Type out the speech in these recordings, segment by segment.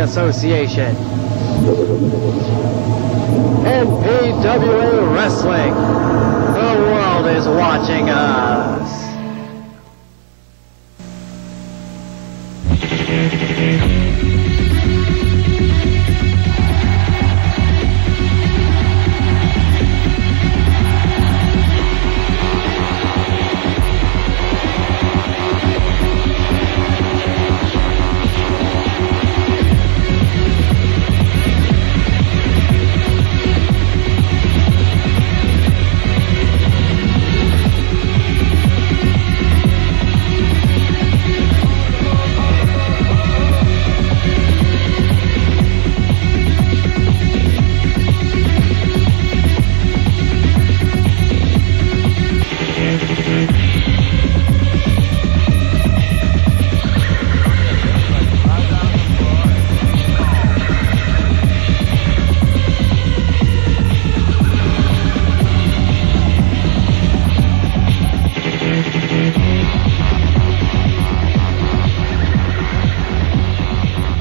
Association. NPWA Wrestling. The world is watching us.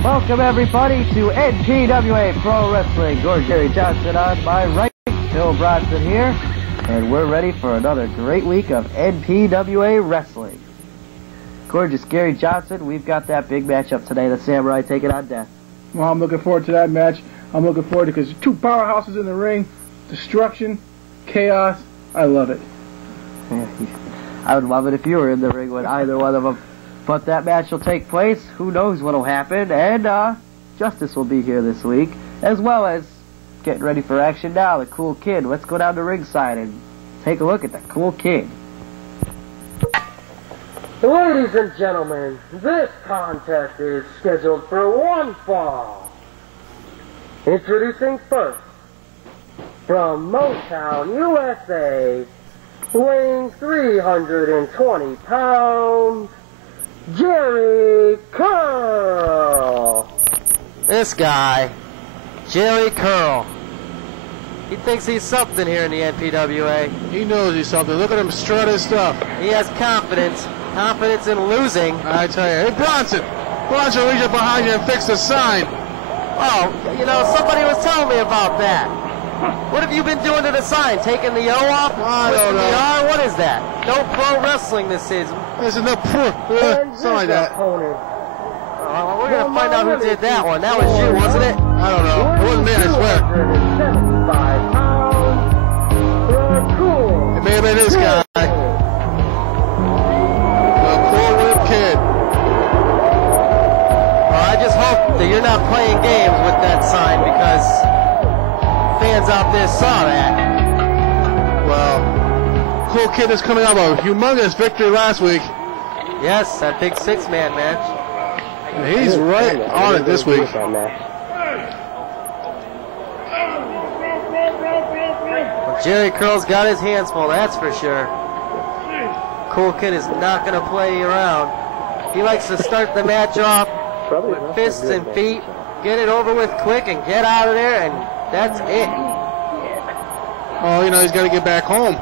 Welcome everybody to NPWA Pro Wrestling. George Gary Johnson on my right, Phil Bronson here, and we're ready for another great week of NPWA Wrestling. Gorgeous Gary Johnson, we've got that big matchup today, the Samurai taking on Death. Well, I'm looking forward to that match. I'm looking forward to it because two powerhouses in the ring, destruction, chaos. I love it. Yeah, I would love it if you were in the ring with either one of them. But that match will take place. Who knows what will happen. And Justice will be here this week, as well as getting ready for action now, the Kool Kid. Let's go down to ringside and take a look at the Kool Kid. Ladies and gentlemen, this contest is scheduled for one fall. Introducing first, from Motown, USA, weighing 320 pounds, Jerry Curl. This guy, Jerry Curl. He thinks he's something here in the NPWA. He knows he's something. Look at him strut his stuff. He has confidence. Confidence in losing. I tell you. Hey, Bronson, reach up behind you and fix the sign. Oh, you know, somebody was telling me about that. What have you been doing to the sign? Taking the O off? I don't know. The R? What is that? No pro wrestling this is. There's no something like that. We're going to find out who did that one. That was you, wasn't it? I don't know. It wasn't me, I swear. 75 pounds, It may have been this guy. The Kool Kid. Well, I just hope that you're not playing games with that sign because fans out there saw that. Well, Kool Kid is coming out of a humongous victory last week. Yes, that big six-man match. And he's right on it this week. Well, Jerry Curl's got his hands full, that's for sure. Kool Kid is not going to play around. He likes to start the match off with fists and feet, get it over with quick and get out of there, and that's it. Oh, you know, he's got to get back home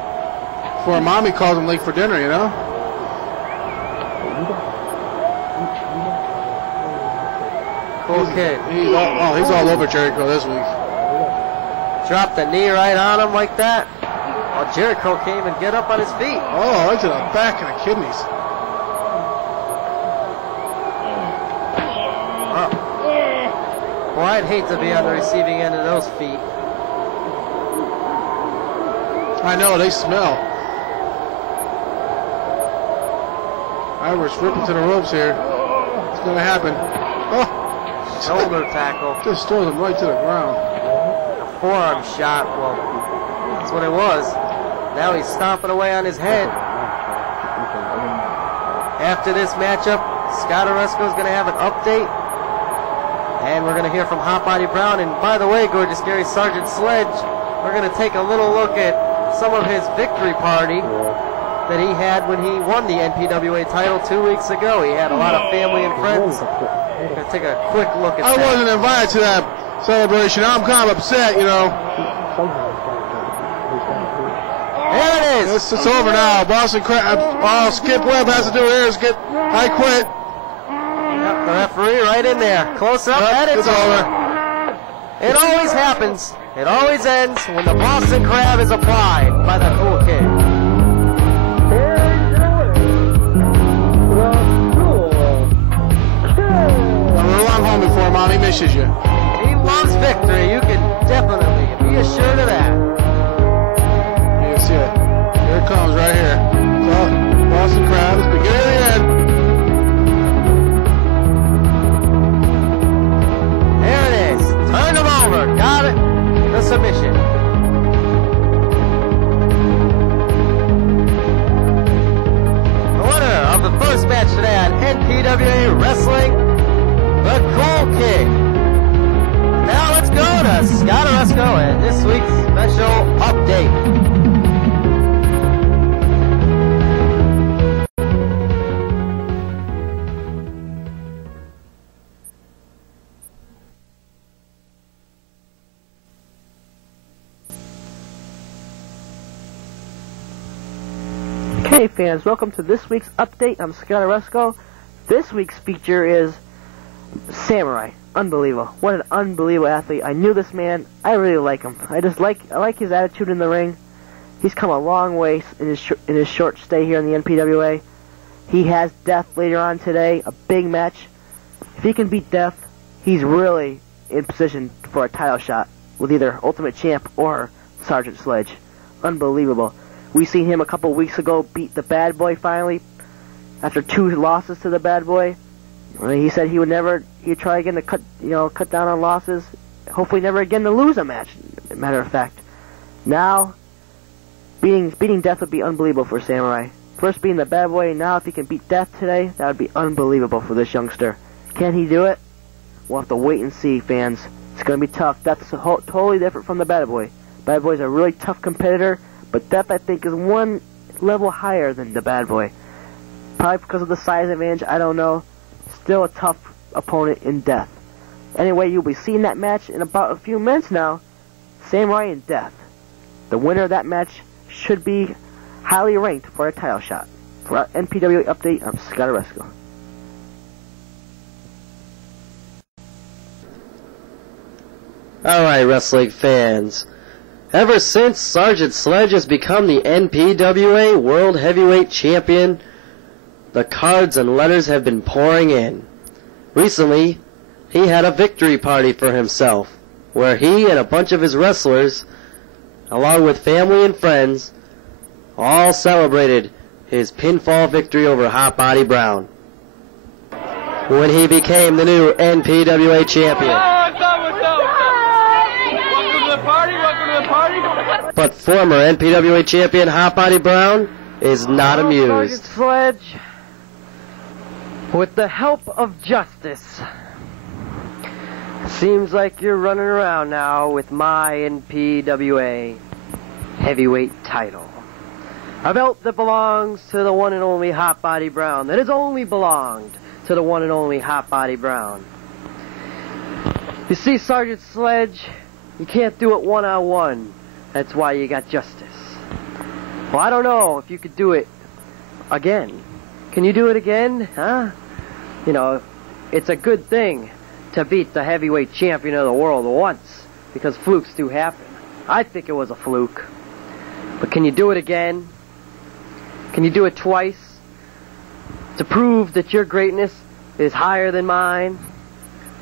before mommy calls him late for dinner, you know? Kool Kid. He's all over Jerry Curl this week. Dropped the knee right on him like that. Oh, Jerry Curl can't even get up on his feet. Oh, right to the back and the kidneys. Oh. Boy, I'd hate to be on the receiving end of those feet. I know, they smell. Irish ripping to the ropes here. It's going to happen. Oh. Shoulder tackle. Just throws him right to the ground. A forearm shot. Well, that's what it was. Now he's stomping away on his head. After this matchup, Scott Oresco's going to have an update. And we're going to hear from Hot Body Brown. And by the way, Gorgeous Gary, Sergeant Sledge we're going to take a little look at some of his victory party that he had when he won the NPWA title 2 weeks ago. He had a lot of family and friends. We're going to take a quick look at that. I wasn't invited to that celebration. I'm kind of upset, you know. There it is. It's over now. Boston Crab. All Skip Webb has to do here is get. I quit. Yep, the referee right in there. Close up, and it's over. It always happens. It always ends when the Boston Crab is applied by the Kool Kid. Run home before Mommy misses you. He loves victory. You can definitely be assured of that. You see it. Here it comes right here. So, Boston Crab is beginning of the end. There it is. Turned him over. Got it. The submission. The winner of the first match today on NPWA Wrestling, the Kool Kid. Now let's go to Scott Oresco and this week's special update. Hey fans, welcome to this week's update. I'm Scott Oresco. This week's feature is Samurai. Unbelievable. What an unbelievable athlete. I knew this man. I really like him. I like his attitude in the ring. He's come a long way in his short stay here in the NPWA. He has Death later on today, a big match. If he can beat Death, he's really in position for a title shot with either Ultimate Champ or Sergeant Sledge. Unbelievable. We seen him a couple weeks ago beat the Bad Boy finally after 2 losses to the Bad Boy. He said he'd try again to cut down on losses. Hopefully never again to lose a match. Matter of fact, now beating Death would be unbelievable for Samurai. First beating the Bad Boy, now if he can beat Death today, that would be unbelievable for this youngster. Can he do it? We'll have to wait and see, fans. It's going to be tough. Death's totally different from the Bad Boy. Bad Boy's a really tough competitor, but Death, I think, is one level higher than the Bad Boy. Probably because of the size advantage, I don't know. Still a tough opponent in Death. Anyway, you'll be seeing that match in about a few minutes now. Samurai and Death. The winner of that match should be highly ranked for a title shot. For our NPWA update, I'm Scott Oresco. Alright, wrestling fans. Ever since Sergeant Sledge has become the NPWA World Heavyweight Champion, the cards and letters have been pouring in. Recently, he had a victory party for himself, where he and a bunch of his wrestlers, along with family and friends, all celebrated his pinfall victory over Hot Body Brown when he became the new NPWA champion. But former NPWA champion Hot Body Brown is not amused. Sergeant Sledge, with the help of justice, seems like you're running around now with my NPWA heavyweight title. A belt that belongs to the one and only Hot Body Brown, that has only belonged to the one and only Hot Body Brown. You see, Sergeant Sledge, you can't do it one-on-one. That's why you got justice. Well, I don't know if you could do it again. Can you do it again, huh? You know, it's a good thing to beat the heavyweight champion of the world once, because flukes do happen. I think it was a fluke. But can you do it again? Can you do it twice? To prove that your greatness is higher than mine?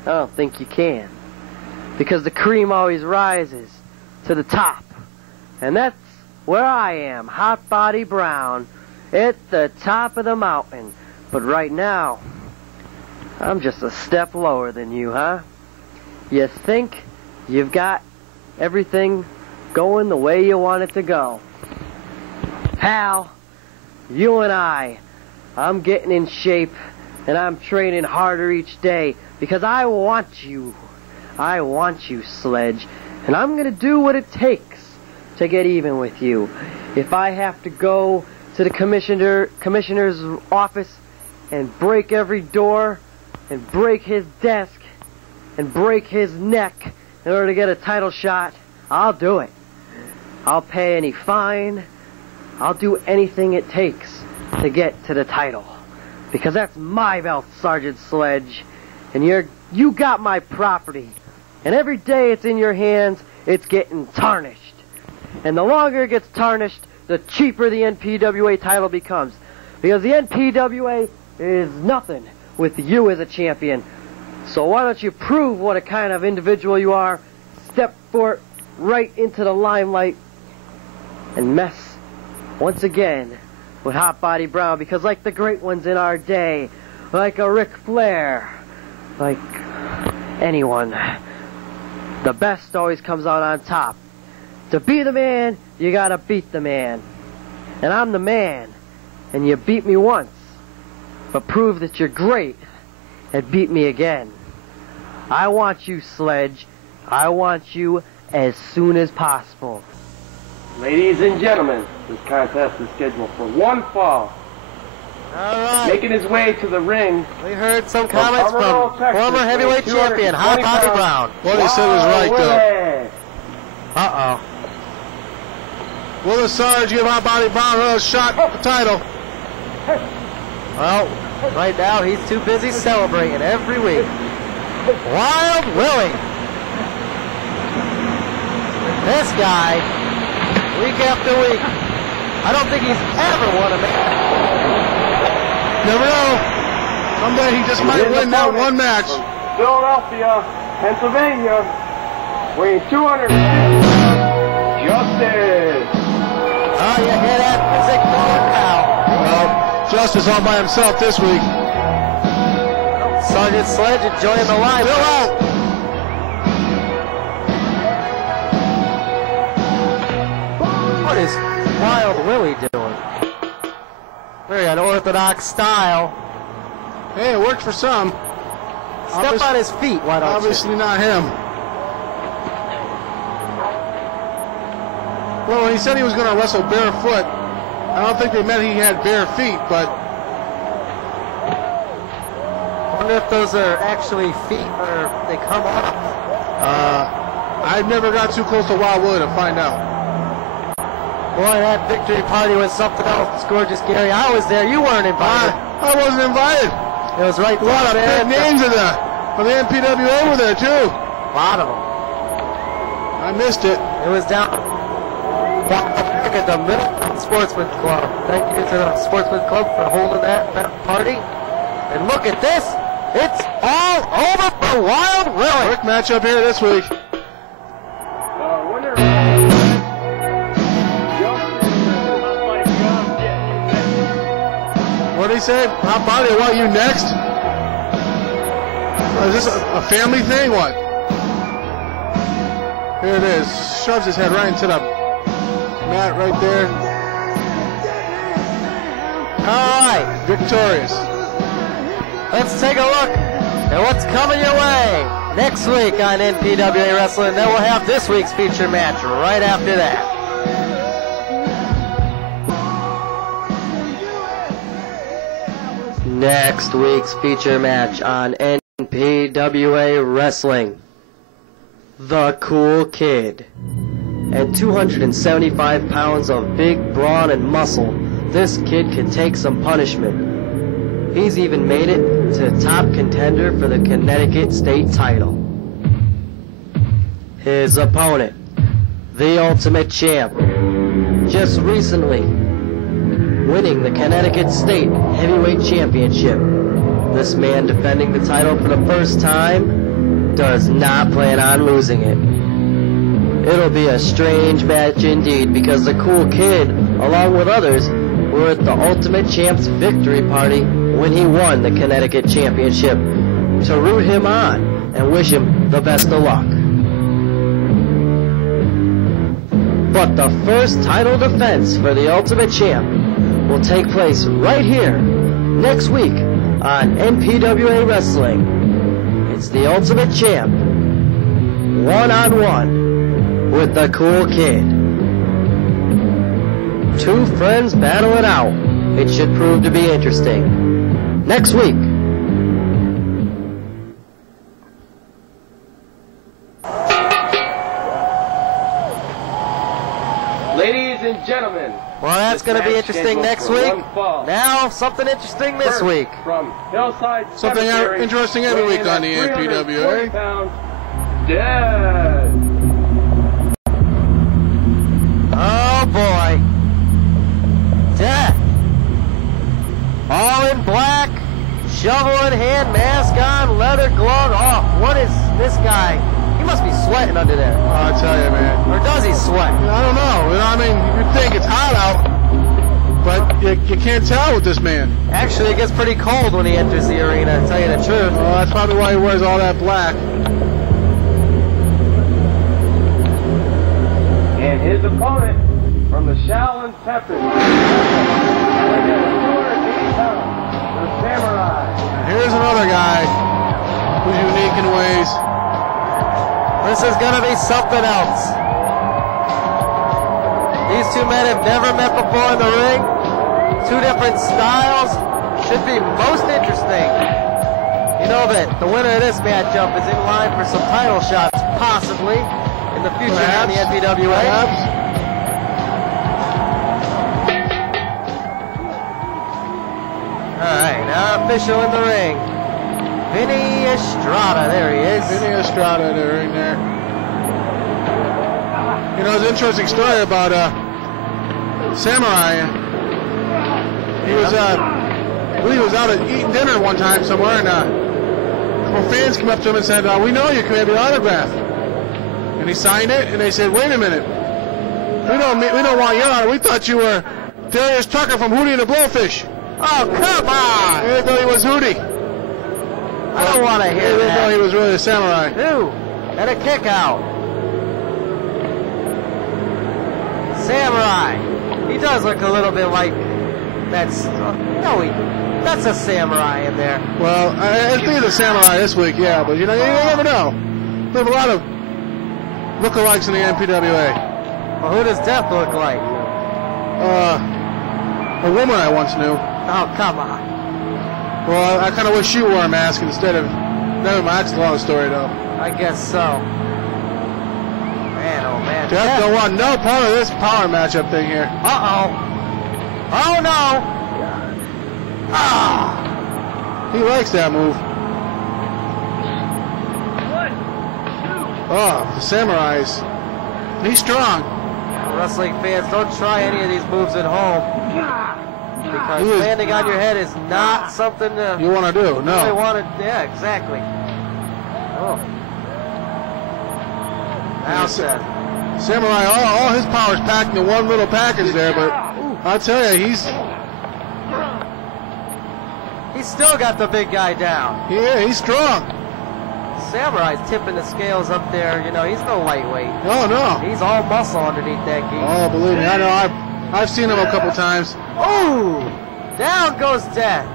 I don't think you can. Because the cream always rises to the top. And that's where I am, Hot Body Brown, at the top of the mountain. But right now, I'm just a step lower than you, huh? You think you've got everything going the way you want it to go. Pal, you and I'm getting in shape, and I'm training harder each day, because I want you. I want you, Sledge, and I'm going to do what it takes to get even with you. If I have to go to the commissioner's office and break every door and break his desk and break his neck in order to get a title shot, I'll do it. I'll pay any fine. I'll do anything it takes to get to the title. Because that's my belt, Sergeant Sledge. And you got my property. And every day it's in your hands, it's getting tarnished. And the longer it gets tarnished, the cheaper the NPWA title becomes. Because the NPWA is nothing with you as a champion. So why don't you prove what a kind of individual you are, step forth right into the limelight, and mess once again with Hot Body Brown. Because like the great ones in our day, like a Ric Flair, like anyone, the best always comes out on top. To be the man, you gotta beat the man. And I'm the man, and you beat me once. But prove that you're great, and beat me again. I want you, Sledge. I want you as soon as possible. Ladies and gentlemen, this contest is scheduled for one fall. All right. Making his way to the ring. We heard some comments from former heavyweight champion Hot Body Brown. What he said was right, though. Uh-oh. Will the Sarge give Hot Body Brown a shot at the title? Well, right now he's too busy celebrating every week. Wild Willie. This guy, week after week, I don't think he's ever won a match. Never know. Someday he just might win that one match. Philadelphia, Pennsylvania, weighing 250. Justice. Oh, you hear that music going now? Well, Justice all by himself this week. Sergeant Sledge enjoying the line. Still out. What is Wild Willie doing? Very unorthodox style. Hey, it worked for some. Step on his feet, why don't Obviously not him. Well, when he said he was going to wrestle barefoot, I don't think they meant he had bare feet, but... I wonder if those are actually feet or they come off. I never got too close to Wild Willie to find out. Boy, that victory party was something else, Gorgeous Gary. I was there. You weren't invited. I wasn't invited. It was right A lot of there. big names of the NPWA were there, too. A lot of them. I missed it. It was down at the Middle Sportsman Club. Thank you to the Sportsman Club for holding that party. And look at this. It's all over for Wild Willie. Quick matchup here this week. Winner. What did he say? Hot Body, I want you next? Is this a family thing? What? Here it is. Shoves his head right into the mat right there. All right. Victorious. Let's take a look at what's coming your way next week on NPWA Wrestling. Then we'll have this week's feature match right after that. Next week's feature match on NPWA Wrestling. The Kool Kid. At 275 pounds of big brawn and muscle, this kid can take some punishment. He's even made it to top contender for the Connecticut state title. His opponent, the Ultimate Champ, just recently winning the Connecticut State Heavyweight Championship. This man defending the title for the first time does not plan on losing it. It'll be a strange match indeed, because the Kool Kid, along with others, were at the Ultimate Champ's victory party when he won the Connecticut Championship to root him on and wish him the best of luck. But the first title defense for the Ultimate Champ will take place right here next week on NPWA Wrestling. It's the Ultimate Champ one-on-one with the Kool Kid. two friends battle it out. It should prove to be interesting. Next week. Ladies and gentlemen. Well, that's going to be interesting next week. Now, something interesting this week. From Hillside Something Cemetery, interesting every week on the NPWA. Dead. Oh boy. Death. All in black, shovel in hand, mask on, leather glove. Oh, what is this guy? He must be sweating under there. I tell you, man. Or does he sweat? I don't know. I mean, you think it's hot out, but you can't tell with this man. Actually, it gets pretty cold when he enters the arena, to tell you the truth. Well, that's probably why he wears all that black. And his opponent from the Shaolin Temple, the Samurai. Here's another guy who's unique in ways. This is going to be something else. These two men have never met before in the ring. Two different styles. Should be most interesting. You know that the winner of this matchup is in line for some title shots, possibly, in the future on the NPWA. Alright, now official in the ring. Vinny Estrada, there he is. Vinny Estrada in the ring there. You know, it's an interesting story about Samurai. He was, I believe he was out eating dinner one time somewhere, and a couple fans came up to him and said, "We know you, can we have your autograph?" And he signed it, and they said, "Wait a minute, we don't want your autograph. We thought you were Darius Tucker from Hootie and the Blowfish." Oh, come on! They thought he was Hootie. I don't want to hear They that. thought he was really a samurai. Ooh, and a kick out. Samurai. He does look a little bit like that's that's a samurai in there. Well, I think it's a samurai this week, yeah, but you never know. We have a lot of lookalikes in the NPWA. Well, who does Death look like? A woman I once knew. Oh, come on. Well, I kind of wish she wore a mask instead of... Never mind, that's a long story, though. I guess so. Man, oh man. Death don't want no part of this power matchup thing here. Uh-oh. Oh, no. Ah. He likes that move. Oh, the samurais. He's strong. Wrestling fans, don't try any of these moves at home. Because landing on your head is not something you want to do. No. Really want to, yeah, exactly. Oh. Now said. Samurai, all his power's packed into one little package there, but I'll tell you, he's still got the big guy down. Yeah, he's strong. Samurai's tipping the scales up there. You know, he's no lightweight. No. He's all muscle underneath that gi. Oh, believe me, I know. I've seen him a couple times. Ooh! Down goes Death.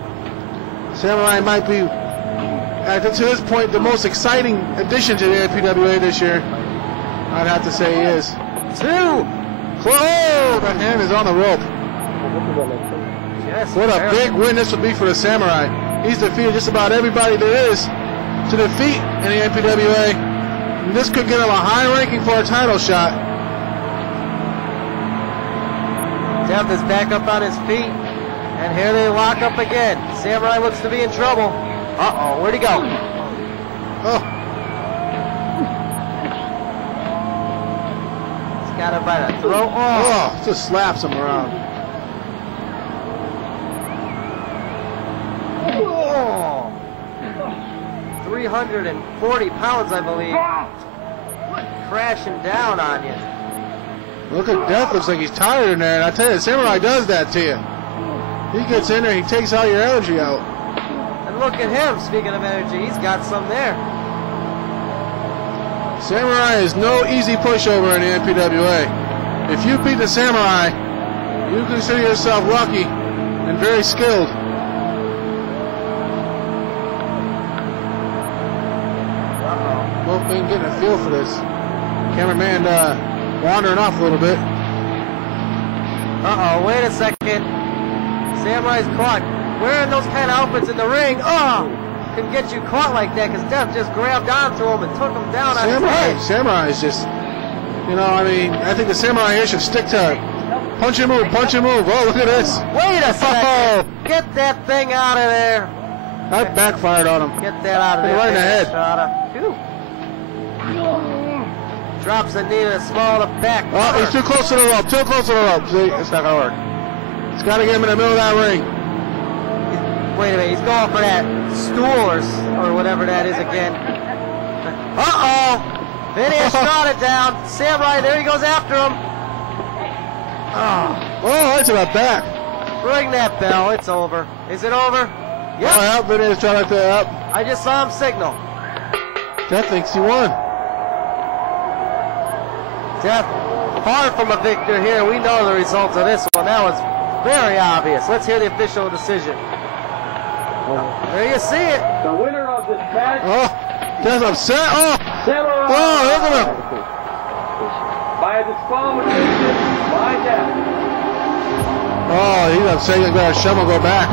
Samurai might be, to this point, the most exciting addition to the NPWA this year. I'd have to say he is. Two! Close! The hand is on the rope. Yes, what a big win this would be for the Samurai. He's defeated just about everybody there is to defeat in the NPWA. And this could get him a high ranking for a title shot. Death is back up on his feet. And here they lock up again. Samurai looks to be in trouble. Uh-oh, where'd he go? Oh. He's got him by the throat. Oh, just slaps him around. Oh. 340 pounds, I believe. Crashing down on you. Look at Death, looks like he's tired in there, and I tell you, Samurai does that to you. He gets in there, he takes all your energy out. And look at him, speaking of energy, he's got some there. Samurai is no easy pushover in the NPWA. If you beat the Samurai, you consider yourself lucky and very skilled. Both been getting a feel for this. Cameraman wandering off a little bit. Uh-oh, wait a second. Samurai's caught. Wearing those kind of outfits in the ring. Oh! Can get you caught like that because Death just grabbed onto him and took him down on his head. Samurai is just, you know, I mean, I think the Samurai here should stick to punch and move, punch and move. Oh, look at this. Wait a second. Get that thing out of there. That backfired on him. Get that out of there. Right in the head. Drops the knee to small the back. Oh, he's too close to the rope. Too close to the rope. See, it's not going to work. He's got to get him in the middle of that ring. Wait a minute. He's going for that stool or whatever that is again. Uh-oh. Then he shot it down. Samurai, there he goes after him. Oh, right to the back. Ring that bell. It's over. Is it over? Yep. Oh, yeah, Vinny's trying to up. I just saw him signal. Death thinks he won. Death, far from a victor here. We know the results of this one. That was very obvious. Let's hear the official decision. There you see it. The winner of this match. Oh, Death's upset. Oh, Samurai. oh, look at him. By a disqualification by Death. Oh, he's upset. He's got a shovel go back.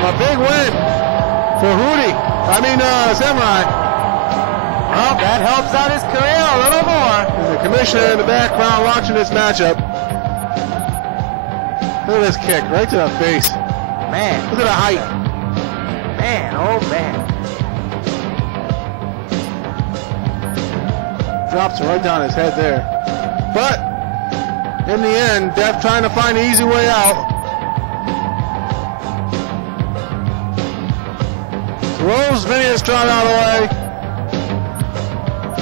A big win for Samurai. Well, that helps out his career a little more. There's a commissioner in the background watching this matchup. Look at this kick, right to the face. Man. Look at the height. Man, oh man. Drops it right down his head there. But, in the end, Death trying to find the easy way out. Throws Vinny's trot out of the way.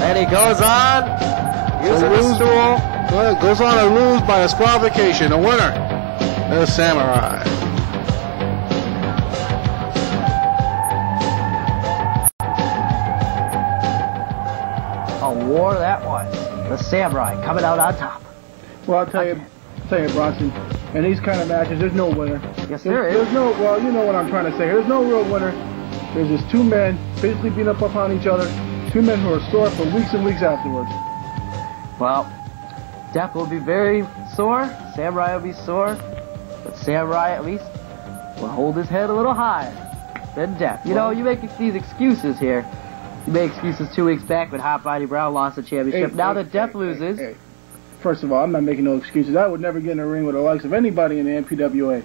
And he goes on, using the stool. Goes on to lose by disqualification. The winner is Samurai. A war that was. The Samurai coming out on top. Well, I'll tell you, Bronson, in these kind of matches, there's no winner. Yes, there is. There's no, well, you know what I'm trying to say. There's no real winner. There's just two men basically beating up upon each other. Two men who are sore for weeks and weeks afterwards. Well, Death will be very sore. Samurai will be sore. But Samurai, at least, will hold his head a little higher than Death. You know, you make these excuses here. You made excuses 2 weeks back when Hot Body Brown lost the championship. Now that Death loses... First of all, I'm not making no excuses. I would never get in a ring with the likes of anybody in the NPWA.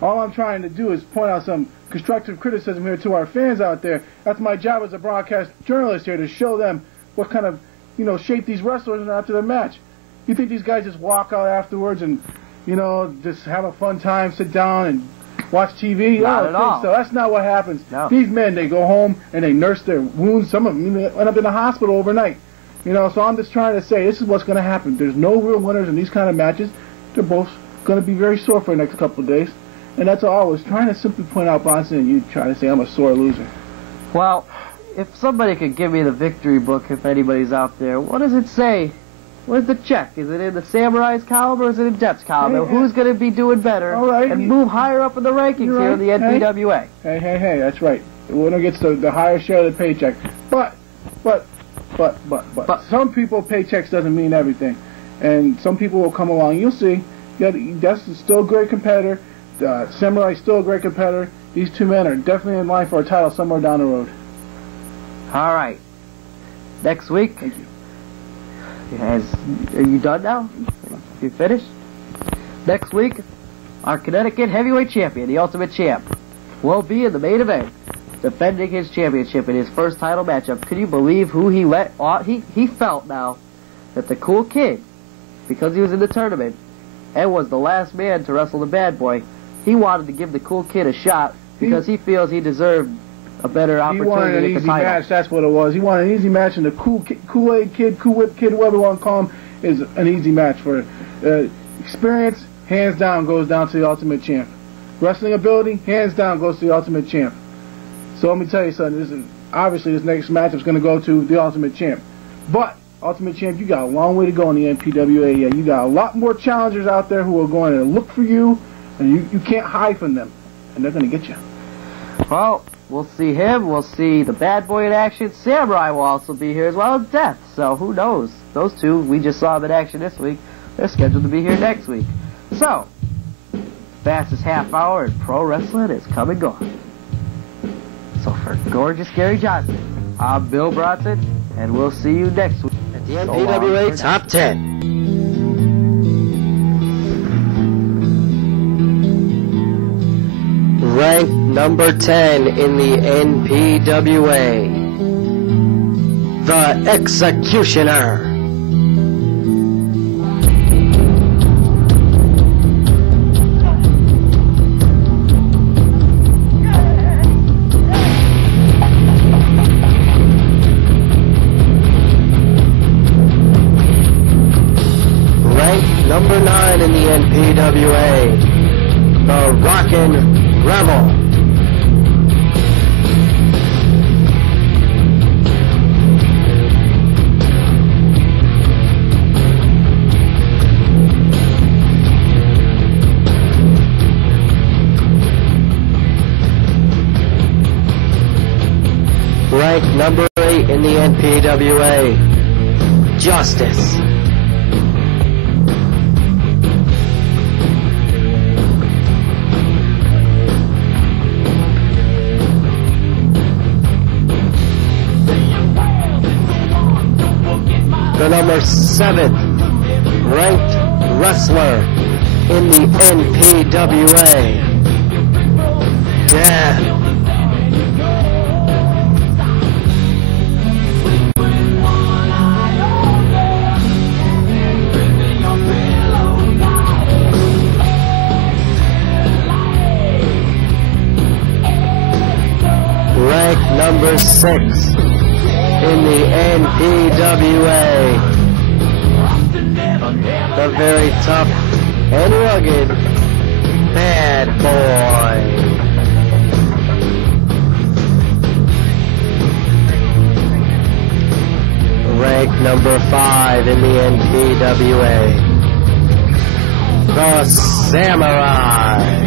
All I'm trying to do is point out some constructive criticism here to our fans out there. That's my job as a broadcast journalist here, to show them what kind of, shape these wrestlers are after their match. You think these guys just walk out afterwards and, just have a fun time, sit down and watch TV? Not at all. So that's not what happens. No. These men, they go home and they nurse their wounds. Some of them even end up in the hospital overnight. So I'm just trying to say this is what's going to happen. There's no real winners in these kind of matches. They're both going to be very sore for the next couple of days. And that's all I was trying to simply point out, Bronson, and you try to say I'm a sore loser. Well, if somebody could give me the victory book, if anybody's out there, what does it say? Where's the check? Is it in the Samurai's column or is it in Death's column? Who's going to be doing better and move higher up in the rankings here in the NPWA? Hey, that's right. The winner gets the higher share of the paycheck. But, some people, paychecks doesn't mean everything. And some people will come along. You'll see. Death's still a great competitor. Samurai's still a great competitor. These two men are definitely in line for a title somewhere down the road. All right. Next week. Thank you. Are you done now? You finished? Next week, our Connecticut heavyweight champion, the Ultimate Champ, will be in the main event, defending his championship in his first title matchup. Can you believe who he let off? He felt now that the Kool Kid, because he was in the tournament and was the last man to wrestle the Bad Boy, he wanted to give the Kool Kid a shot because he feels he deserved a better opportunity. He wanted an easy match. That's what it was. He wanted an easy match, and the Kool-Aid Kid, Cool Whip Kid, whatever you want to call him, is an easy match for it. Experience, hands down, goes down to the Ultimate Champ. Wrestling ability, hands down, goes to the Ultimate Champ. So let me tell you something. Obviously, this next matchup is going to go to the Ultimate Champ. But, Ultimate Champ, you got a long way to go in the NPWA. Yeah, you got a lot more challengers out there who are going to look for you, and you can't hide from them. And they're going to get you. Well, we'll see him. We'll see the Bad Boy in action. Samurai will also be here as well as Death. So who knows? Those two, we just saw them in action this week. They're scheduled to be here next week. So, fastest half hour in pro wrestling is come and gone. So for Gorgeous Gary Johnson, I'm Bill Bronson, and we'll see you next week at the NPWA Top 10. Ranked number 10 in the NPWA, the Executioner. Ranked number 9 in the NPWA, the Rockin' Rebel. Ranked number 8 in the NPWA, Justice. The number 7th ranked wrestler in the NPWA, Dan. Ranked number 6 in the NPWA, the very tough and rugged Bad Boy. Ranked number 5 in the NPWA, the Samurai.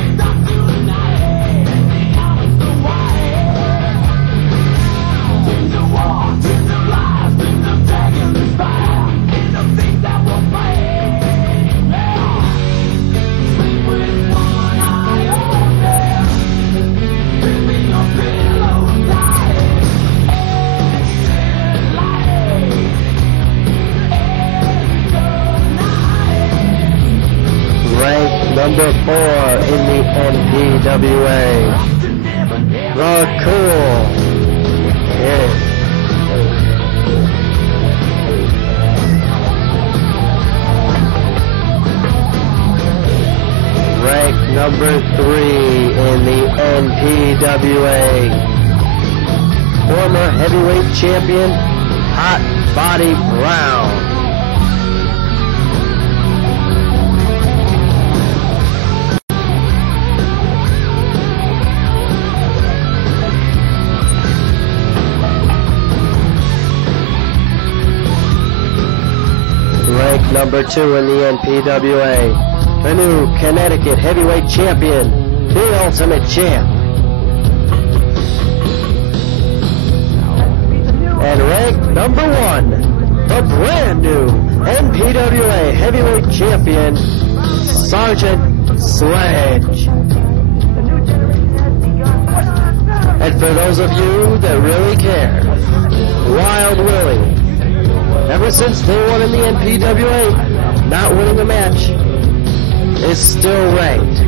Number 4 in the NPWA, the Kool Kid. Ranked number 3 in the NPWA, former heavyweight champion, Hot Body Brown. Ranked number 2 in the NPWA, the new Connecticut heavyweight champion, the Ultimate Champ. And ranked number 1, the brand new NPWA heavyweight champion, Sergeant Sledge. And for those of you that really care, Wild Willie, ever since day 1 in the NPWA, not winning a match, is still ranked